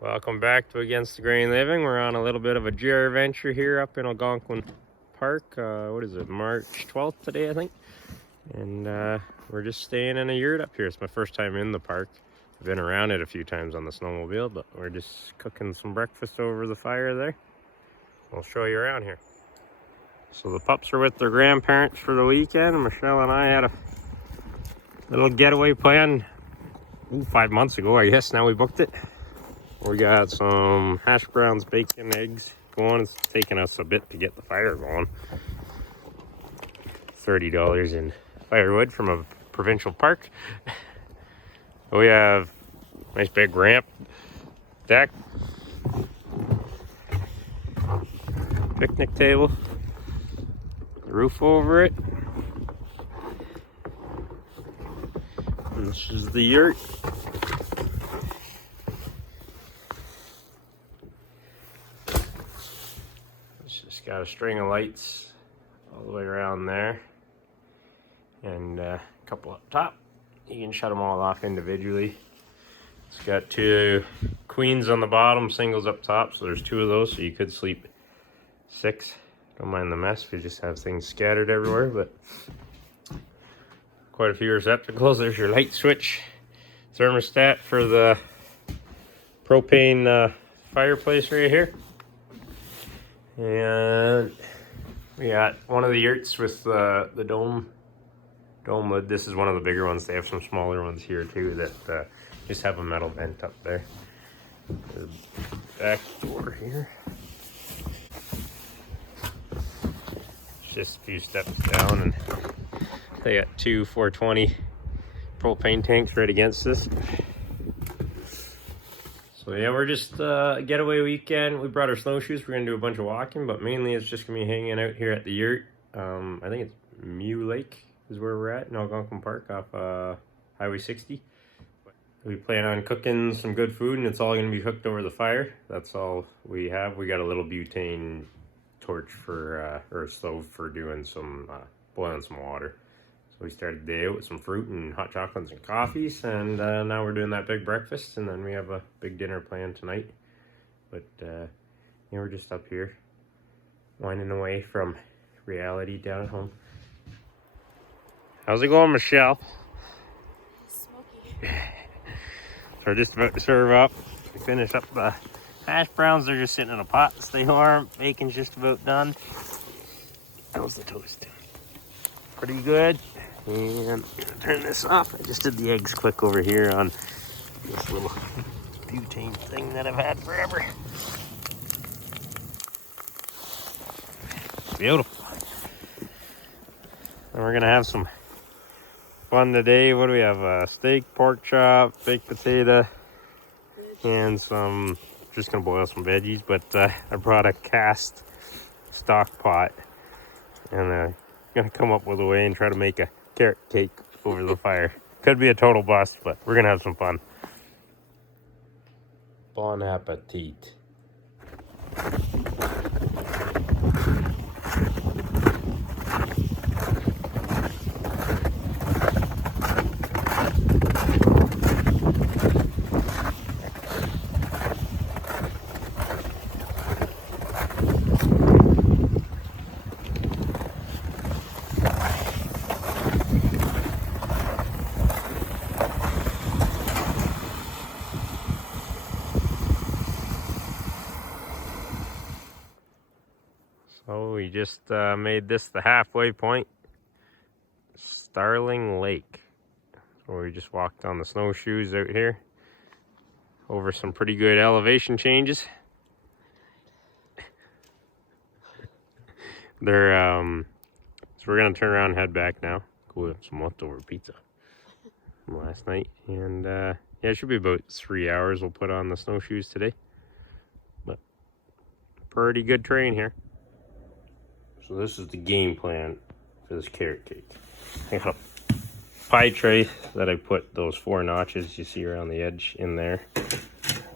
Welcome back to Against the Grain Living. We're on a little bit of a GR venture here up in Algonquin Park. What is it, March 12th today, I think? And we're just staying in a yurt up here. It's my first time in the park. I've been around it a few times on the snowmobile, but we're just cooking some breakfast over the fire there. We'll show you around here. So the pups are with their grandparents for the weekend. Michelle and I had a little getaway plan 5 months ago, I guess. Now we booked it. We got some hash browns, bacon, eggs going. It's taking us a bit to get the fire going. $30 in firewood from a provincial park. We have a nice big ramp deck, picnic table, roof over it. And this is the yurt. Got a string of lights all the way around there and a couple up top. You can shut them all off individually. It's got two queens on the bottom, singles up top, so there's two of those, so you could sleep 6. Don't mind the mess if you just have things scattered everywhere, but quite a few receptacles. There's your light switch, thermostat for the propane fireplace right here. And we got one of the yurts with the dome lid. This is one of the bigger ones. They have some smaller ones here too that just have a metal vent up there. The back door here. It's just a few steps down, and they got two 420 propane tanks right against this. So yeah, we're just getaway weekend. We brought our snowshoes. We're gonna do a bunch of walking, but mainly it's just gonna be hanging out here at the yurt. I think it's Mew Lake is where we're at in Algonquin Park off Highway 60. We plan on cooking some good food, and it's all gonna be cooked over the fire. That's all we have. We got a little butane torch for or a stove for doing some boiling some water. So we started the day out with some fruit and hot chocolates and coffees, and now we're doing that big breakfast, and then we have a big dinner planned tonight. But yeah, we're just up here winding away from reality down at home. How's it going, Michelle? Smoky. So we're just about to serve up. We finish up the hash browns. They're just sitting in a pot to stay warm. Bacon's just about done. How's the toast? Pretty good. And I'm gonna turn this off. I just did the eggs quick over here on this little butane thing that I've had forever. Beautiful. And we're gonna have some fun today. What do we have? Steak, pork chop, baked potato, and some, just gonna boil some veggies, but I brought a cast stock pot, and gonna come up with a way and try to make a carrot cake over the fire. Could be a total bust, but we're gonna have some fun. Bon appetit. So we just made this the halfway point, Starling Lake. So we just walked on the snowshoes out here over some pretty good elevation changes. They're so we're gonna turn around and head back now. Go have some leftover pizza from last night, and yeah, it should be about 3 hours we'll put on the snowshoes today. But pretty good terrain here. So this is the game plan for this carrot cake. I got a pie tray that I put those 4 notches you see around the edge in there,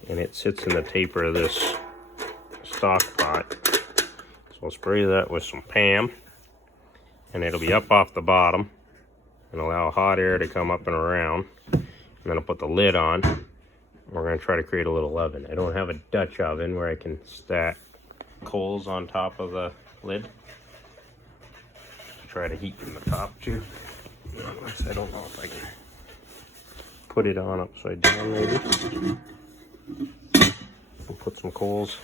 and it sits in the taper of this stock pot. So I'll spray that with some Pam, and it'll be up off the bottom and allow hot air to come up and around. And then I'll put the lid on, We're going to try to create a little oven. I don't have a Dutch oven where I can stack coals on top of the lid. Try to heat from the top too. I don't know if I can put it on upside down maybe. We'll put some coals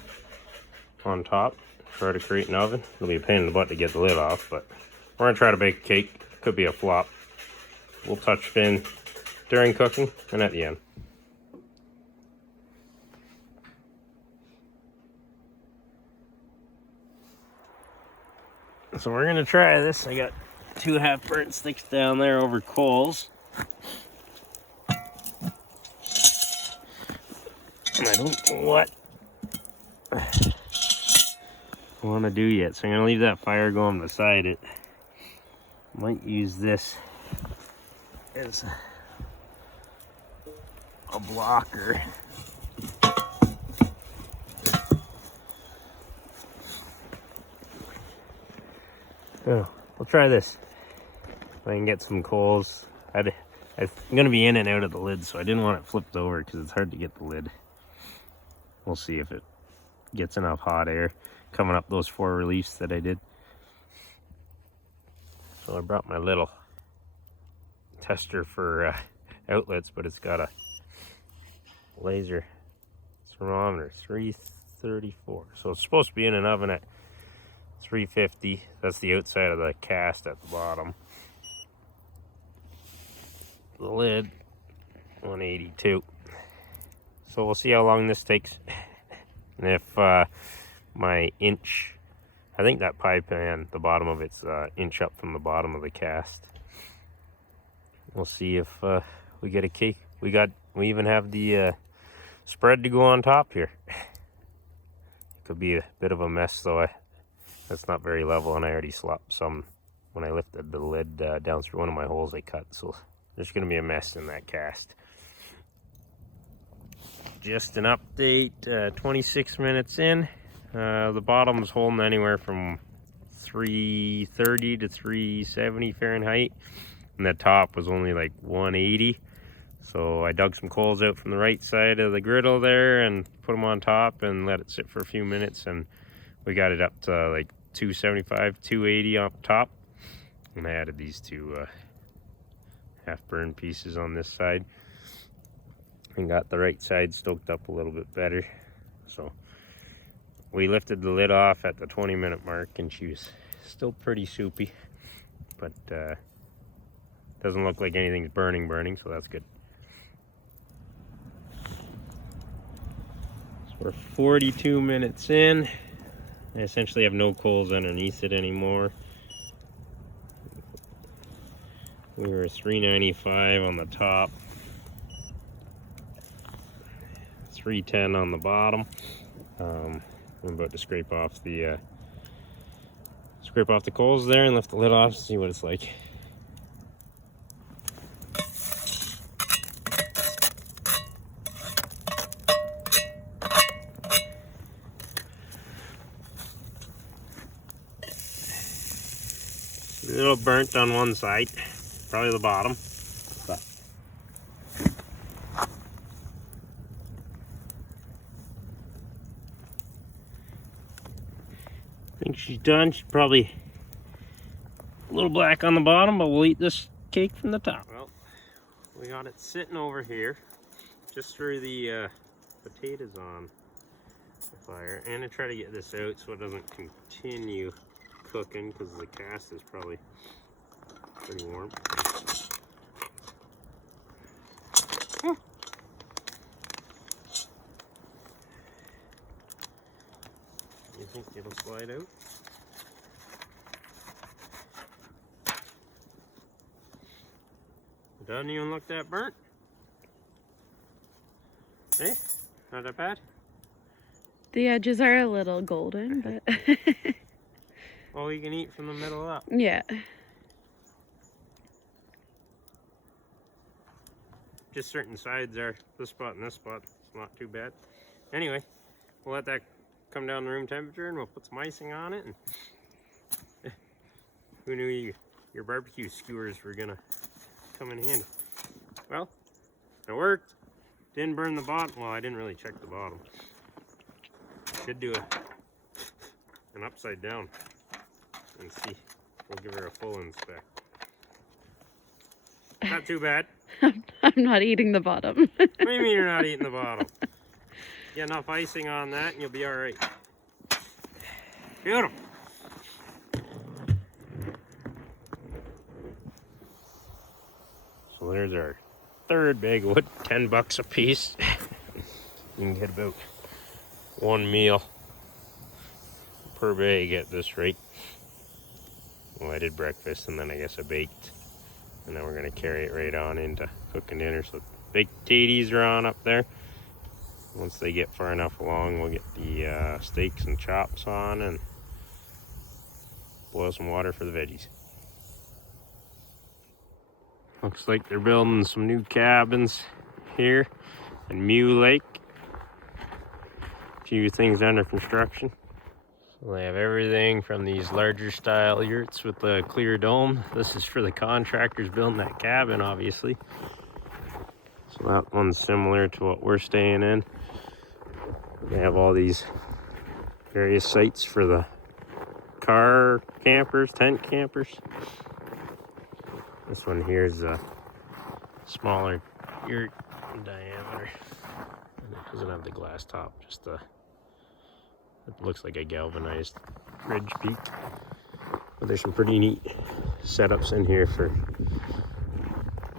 on top. Try to create an oven. It'll be a pain in the butt to get the lid off, but we're gonna try to bake a cake. Could be a flop. We'll touch fin during cooking and at the end. So we're gonna try this. I got 2 half-burnt sticks down there over coals. And I don't know what I want to do yet, so I'm gonna leave that fire going beside it. Might use this as a blocker. Oh, we'll try this. If I can get some coals. I'm gonna be in and out of the lid, so I didn't want it flipped over because it's hard to get the lid. We'll see if it gets enough hot air coming up those 4 reliefs that I did. So I brought my little tester for outlets, but it's got a laser thermometer, 334. So it's supposed to be in an oven at 350. That's the outside of the cast at the bottom. The lid, 182. So we'll see how long this takes. And if my inch, I think that pie pan, the bottom of it's inch up from the bottom of the cast. We'll see if we get a cake. We even have the spread to go on top here. Could be a bit of a mess though. That's not very level, and I already slopped some when I lifted the lid down through one of my holes I cut. So there's going to be a mess in that cast. Just an update, 26 minutes in. The bottom's holding anywhere from 330 to 370 Fahrenheit. And the top was only like 180. So I dug some coals out from the right side of the griddle there and put them on top and let it sit for a few minutes. And we got it up to like 275, 280 up top. And I added these 2 half-burned pieces on this side. And got the right side stoked up a little bit better. So we lifted the lid off at the 20-minute mark and she was still pretty soupy. But doesn't look like anything's burning, so that's good. So we're 42 minutes in. I essentially have no coals underneath it anymore. We were 395 on the top, 310 on the bottom. I'm about to scrape off the coals there and lift the lid off to see what it's like. A little burnt on one side, probably the bottom. But I think she's done. She's probably a little black on the bottom, but we'll eat this cake from the top. Well, we got it sitting over here, just threw the potatoes on the fire, and I try to get this out so it doesn't continue cooking because the cast is probably pretty warm. You think it'll slide out? It doesn't even look that burnt. Hey, not that bad. The edges are a little golden, but Well, you can eat from the middle up. yeah. Just certain sides are, this spot and this spot, it's not too bad. Anyway, we'll let that come down to room temperature and we'll put some icing on it. And who knew your barbecue skewers were gonna come in handy? Well, it worked. Didn't burn the bottom. Well, I didn't really check the bottom. Should do an upside down and see. We'll give her a full inspect. Not too bad. I'm not eating the bottom. What do you mean you're not eating the bottom? Get enough icing on that and you'll be alright. Beautiful. So there's our third bag of wood, $10 a piece. You can get about one meal per bag at this rate. Well, I did breakfast and then I guess I baked. And then we're gonna carry it right on into cooking dinner. So big taties are on up there. Once they get far enough along, we'll get the steaks and chops on and boil some water for the veggies. Looks like they're building some new cabins here in Mew Lake. A few things under construction. So they have everything from these larger style yurts with the clear dome. This is for the contractors building that cabin, obviously. So that one's similar to what we're staying in. They have all these various sites for the car campers, tent campers. This one here is a smaller yurt in diameter. And it doesn't have the glass top, just it looks like a galvanized ridge peak. But there's some pretty neat setups in here for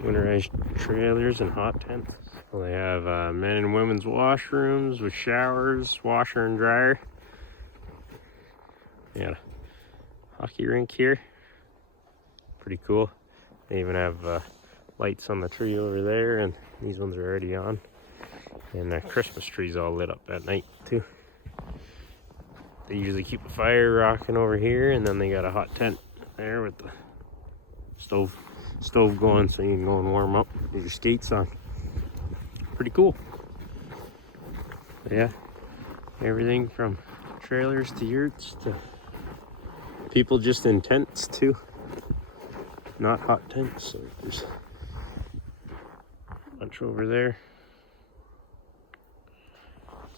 winterized trailers and hot tents. Well, they have men and women's washrooms with showers, washer and dryer. They got a hockey rink here. Pretty cool. They even have lights on the tree over there, and these ones are already on. And the Christmas tree's all lit up at night too. They usually keep a fire rocking over here, and then they got a hot tent there with the stove going, so you can go and warm up with your skates on. Pretty cool. Yeah, everything from trailers to yurts to people just in tents too. Not hot tents, so there's a bunch over there.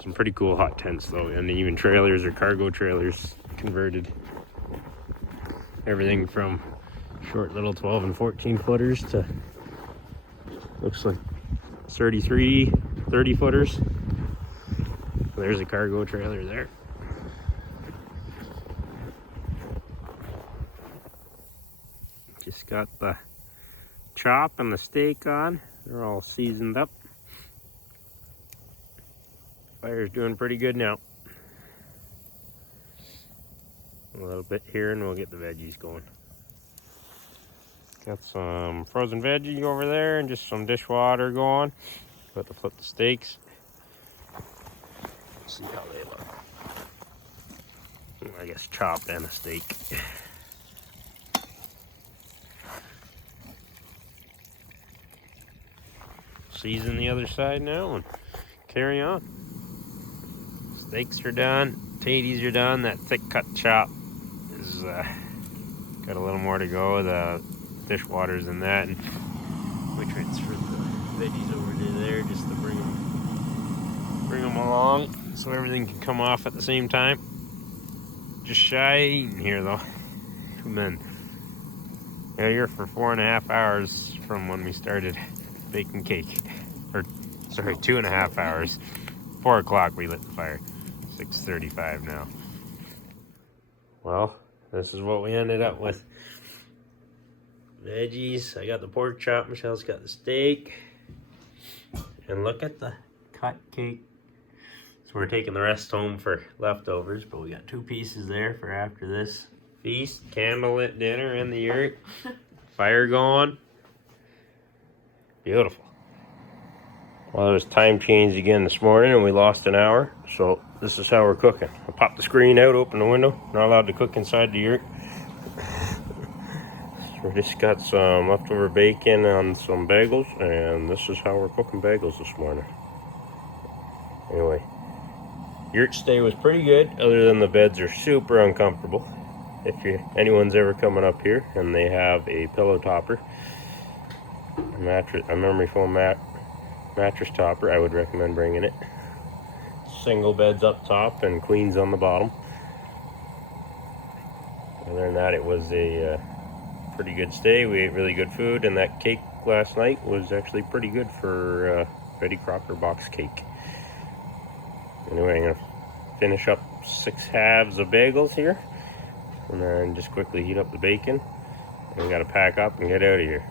Some pretty cool hot tents though, and even trailers or cargo trailers converted. Everything from short little 12 and 14 footers to looks like 33, 30 footers. There's a cargo trailer there. Just got the chop and the steak on. They're all seasoned up. Fire's doing pretty good now. A little bit here and we'll get the veggies going. Got some frozen veggie over there and just some dishwater going. About to flip the steaks. See how they look. I guess chopped and a steak. Season the other side now and carry on. Steaks are done, taties are done. That thick cut chop is got a little more to go. The dishwater's in that, and we transferred the veggies over to there just to bring them along so everything can come off at the same time. Just shy of eating here though. And then here for 4.5 hours from when we started baking cake. Or sorry, 2.5 hours. 4 o'clock we lit the fire. 6:35 now. Well, this is what we ended up with. Veggies. I got the pork chop. Michelle's got the steak. And look at the cut cake. So we're taking the rest home for leftovers, but we got 2 pieces there for after this feast. Candlelit dinner in the yurt. Fire going. Beautiful. Well, it was time changed again this morning and we lost an hour. So this is how we're cooking. I popped the screen out, open the window. Not allowed to cook inside the yurt. So we just got some leftover bacon on some bagels, and this is how we're cooking bagels this morning. Anyway, yurt stay was pretty good, other than the beds are super uncomfortable. If anyone's ever coming up here, and they have a pillow topper, a mattress, a memory foam mat mattress topper, I would recommend bringing it. Single beds up top and queens on the bottom. Other than that, it was a pretty good stay. We ate really good food, and that cake last night was actually pretty good for Betty Crocker box cake. Anyway, I'm gonna finish up 6 halves of bagels here, and then just quickly heat up the bacon. And we gotta pack up and get out of here.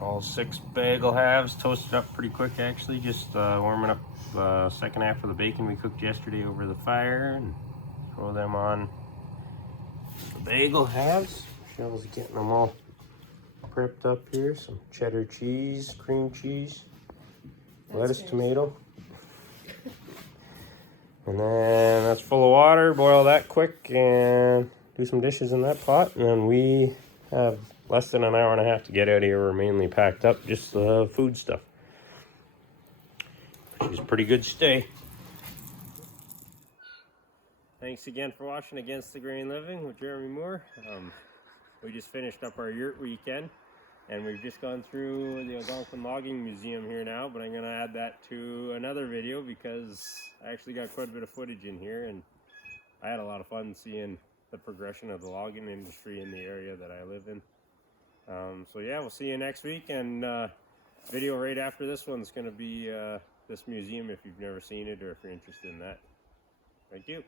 All 6 bagel halves toasted up pretty quick, actually. Just warming up the second half of the bacon we cooked yesterday over the fire, and throw them on the bagel halves. Michelle's getting them all prepped up here. Some cheddar cheese, cream cheese, lettuce, tomato. And then that's full of water. Boil that quick and do some dishes in that pot. And then we have less than an hour and a half to get out of here. We're mainly packed up, just food stuff. Which is a pretty good stay. Thanks again for watching Against the Grain Living with Jeremy Moore. We just finished up our Yurt Weekend, and we've just gone through the Algonquin Logging Museum here now, but I'm going to add that to another video because I actually got quite a bit of footage in here, and I had a lot of fun seeing the progression of the logging industry in the area that I live in. So yeah, we'll see you next week, and video right after this one's going to be this museum if you've never seen it or if you're interested in that. Thank you.